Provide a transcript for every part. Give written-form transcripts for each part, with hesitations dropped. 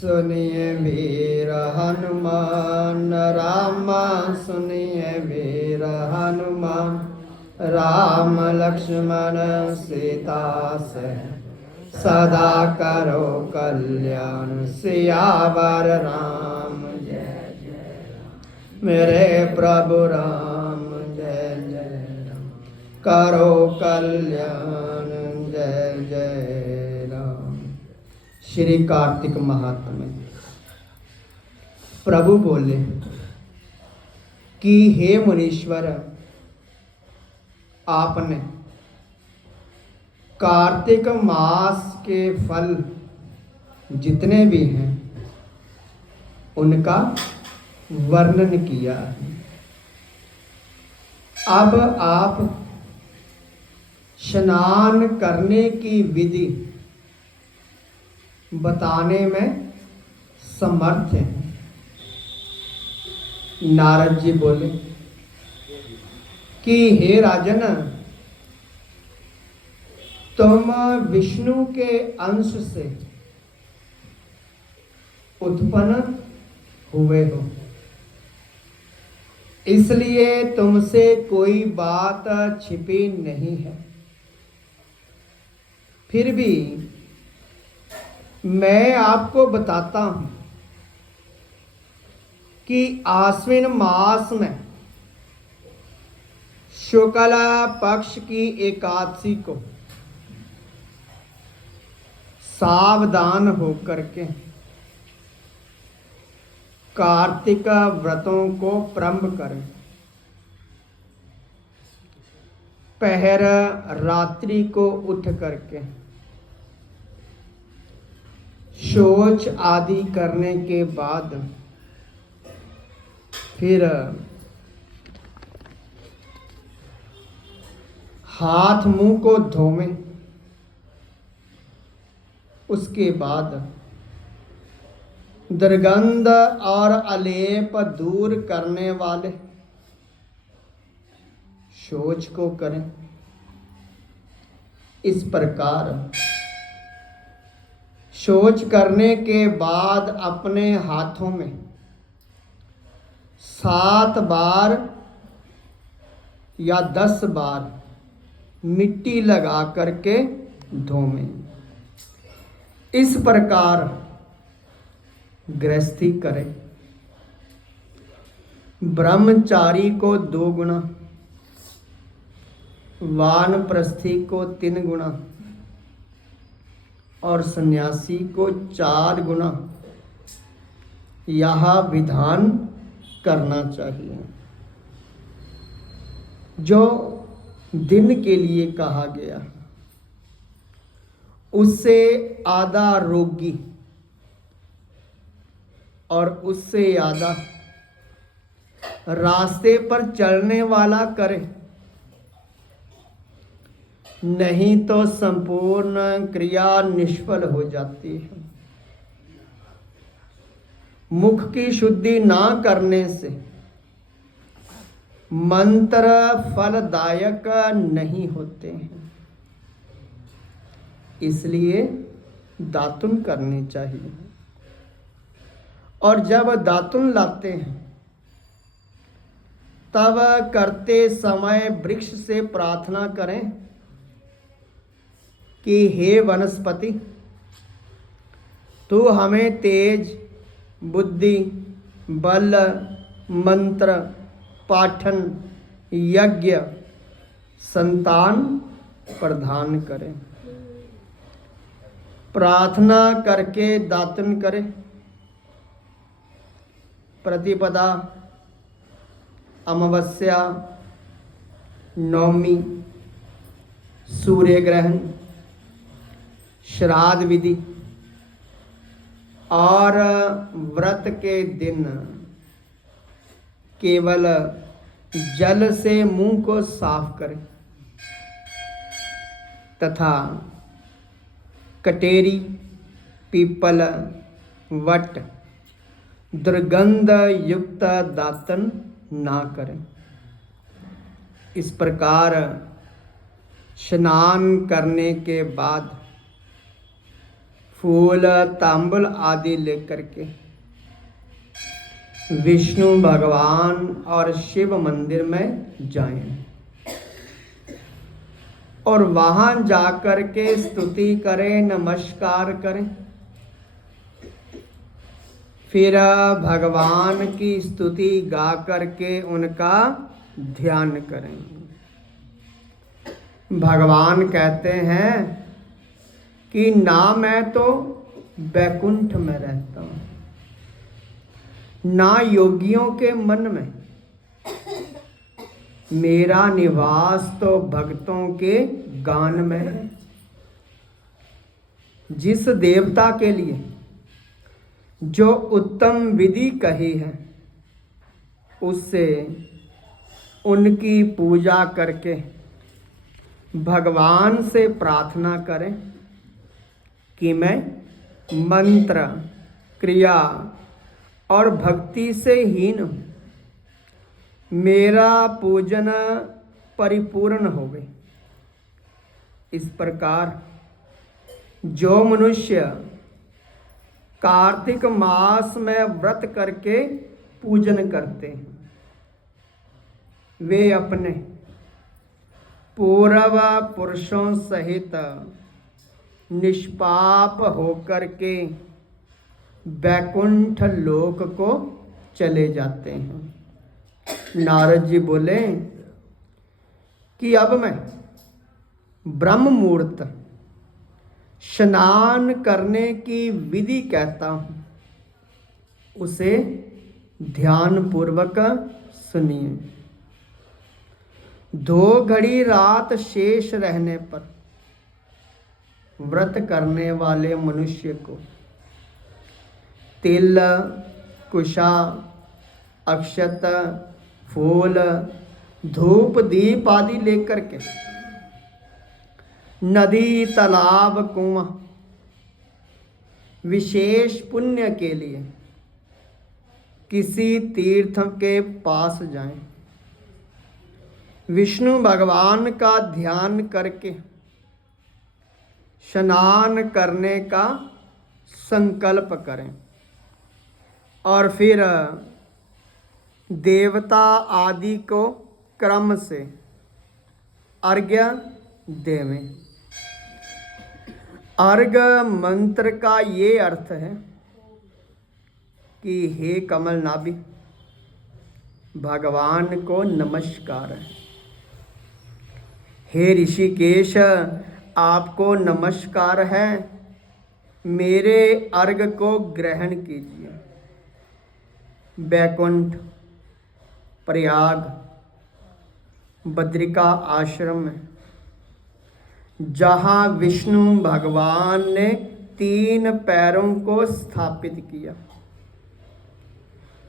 सुनिए वीर हनुमान, राम सुनिए वीर हनुमान। राम लक्ष्मण सीता से सदा करो कल्याण, सियावर राम जय जय राम। मेरे प्रभु राम जय जय राम, करो कल्याण जय जय राम। श्री कार्तिक महात्म्य। प्रभु बोले कि हे मुनीश्वर, आपने कार्तिक मास के फल जितने भी हैं उनका वर्णन किया है। अब आप स्नान करने की विधि बताने में समर्थ हैं। नारद जी बोले कि हे राजन, तुम विष्णु के अंश से उत्पन्न हुए हो, इसलिए तुमसे कोई बात छिपी नहीं है। फिर भी मैं आपको बताता हूं कि आश्विन मास में शुक्ल पक्ष की एकादशी को सावधान होकर के कार्तिक व्रतों को प्रारंभ करें। पहर रात्रि को उठ करके शौच आदि करने के बाद फिर हाथ मुंह को धोवें। उसके बाद दुर्गंध और अलेप दूर करने वाले शौच को करें। इस प्रकार शौच करने के बाद अपने हाथों में 7 बार या 10 बार मिट्टी लगा करके धोवें। इस प्रकार गृहस्थी करें। ब्रह्मचारी को 2 गुना, वानप्रस्थी को 3 गुना और सन्यासी को 4 गुना यह विधान करना चाहिए। जो दिन के लिए कहा गया उससे आधा रोगी और उससे ज्यादा रास्ते पर चलने वाला करे, नहीं तो संपूर्ण क्रिया निष्फल हो जाती है। मुख की शुद्धि ना करने से मंत्र फलदायक नहीं होते हैं, इसलिए दातुन करनी चाहिए। और जब दातुन लाते हैं तब करते समय वृक्ष से प्रार्थना करें कि हे वनस्पति, तू हमें तेज, बुद्धि, बल, मंत्र, पाठन, यज्ञ, संतान प्रदान करे। प्रार्थना करके दातुन करे। प्रतिपदा, अमावस्या, नवमी, सूर्य ग्रहण, श्राद्ध विधि और व्रत के दिन केवल जल से मुंह को साफ करें तथा कटेरी, पीपल, वट, दुर्गंध युक्त दातन ना करें। इस प्रकार स्नान करने के बाद फूल तांबुल आदि लेकर के विष्णु भगवान और शिव मंदिर में जाएं और वहां जाकर के स्तुति करें, नमस्कार करें। फिर भगवान की स्तुति गा करके उनका ध्यान करें। भगवान कहते हैं कि ना मैं तो वैकुंठ में रहता हूँ, ना योगियों के मन में, मेरा निवास तो भक्तों के गान में है। जिस देवता के लिए जो उत्तम विधि कही है, उससे उनकी पूजा करके भगवान से प्रार्थना करें कि मैं मंत्र, क्रिया और भक्ति से हीन हूँ, मेरा पूजन परिपूर्ण हो गए। इस प्रकार जो मनुष्य कार्तिक मास में व्रत करके पूजन करते हैं, वे अपने पूर्व पुरुषों सहित निष्पाप होकर के वैकुंठ लोक को चले जाते हैं। नारद जी बोले कि अब मैं ब्रह्म मुहूर्त स्नान करने की विधि कहता हूँ, उसे ध्यान पूर्वक सुनिए। 2 घड़ी रात शेष रहने पर व्रत करने वाले मनुष्य को तिल, कुशा, अक्षत, फूल, धूप, दीप आदि लेकर के नदी, तालाब, कुआं विशेष पुण्य के लिए किसी तीर्थ के पास जाएं, विष्णु भगवान का ध्यान करके स्नान करने का संकल्प करें और फिर देवता आदि को क्रम से अर्घ्य देवें। अर्घ्य मंत्र का ये अर्थ है कि हे कमल नाभि, भगवान को नमस्कार है। हे ऋषिकेश, आपको नमस्कार है, मेरे अर्घ्य को ग्रहण कीजिए। वैकुंठ, प्रयाग, बद्रिका आश्रम में जहाँ विष्णु भगवान ने 3 पैरों को स्थापित किया,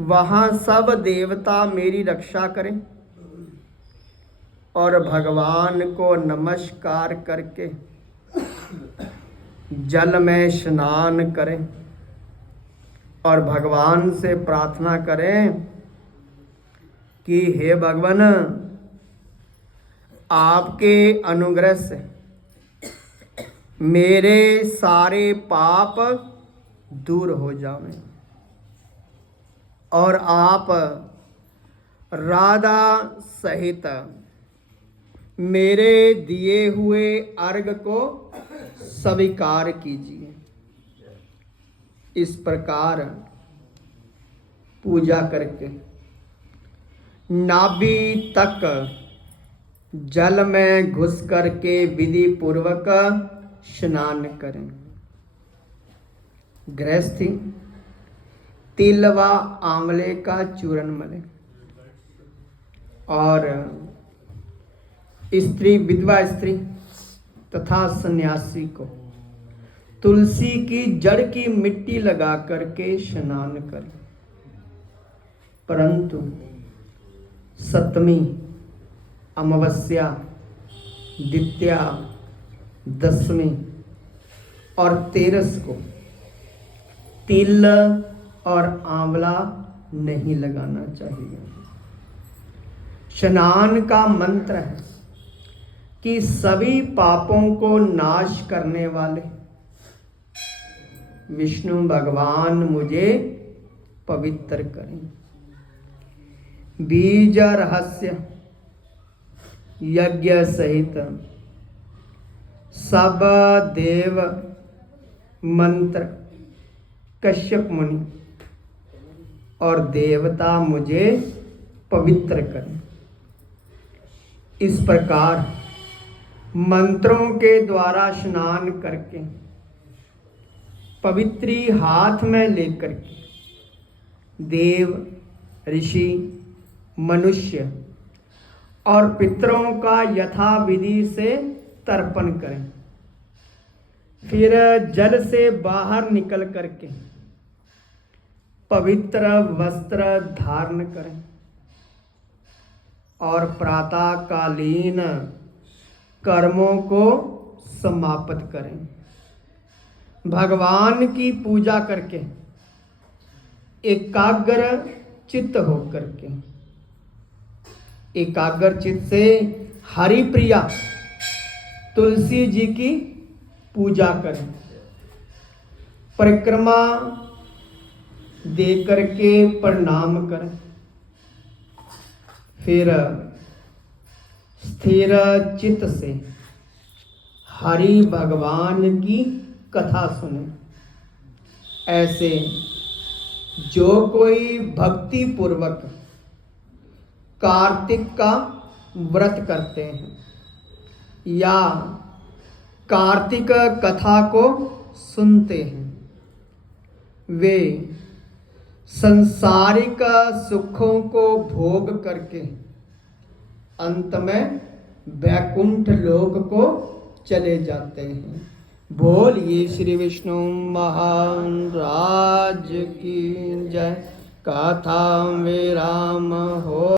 वहाँ सब देवता मेरी रक्षा करें और भगवान को नमस्कार करके जल में स्नान करें और भगवान से प्रार्थना करें कि हे भगवान, आपके अनुग्रह से मेरे सारे पाप दूर हो जाएं और आप राधा सहित मेरे दिए हुए अर्घ को स्वीकार कीजिए। इस प्रकार पूजा करके नाभि तक जल में घुस करके विधि पूर्वक स्नान करें। गृहस्थी तिल व आंवले का चूर्ण मलें और स्त्री, विधवा स्त्री तथा सन्यासी को तुलसी की जड़ की मिट्टी लगा करके स्नान करें। परंतु सप्तमी, अमावस्या, द्वितीया, दशमी और 13 को तिल और आंवला नहीं लगाना चाहिए। स्नान का मंत्र है कि सभी पापों को नाश करने वाले विष्णु भगवान मुझे पवित्र करें। बीज रहस्य यज्ञ सहित सब देव मंत्र कश्यप मुनि और देवता मुझे पवित्र करें। इस प्रकार मंत्रों के द्वारा स्नान करके पवित्री हाथ में लेकर के देव, ऋषि, मनुष्य और पितरों का यथाविधि से तर्पण करें। फिर जल से बाहर निकल करके पवित्र वस्त्र धारण करें और प्रातःकालीन कर्मों को समाप्त करें। भगवान की पूजा करके एकाग्र चित्त होकर के एकाग्र चित्त से हरि प्रिया तुलसी जी की पूजा करें। परिक्रमा दे करके प्रणाम करें। फिर स्थिर चित्त से हरि भगवान की कथा सुने। ऐसे जो कोई भक्ति पूर्वक कार्तिक का व्रत करते हैं या कार्तिक कथा को सुनते हैं, वे संसारिक सुखों को भोग करके अंत में वैकुंठ लोक को चले जाते हैं। बोलिए श्री विष्णु महान राज की जय। कथा विराम हो।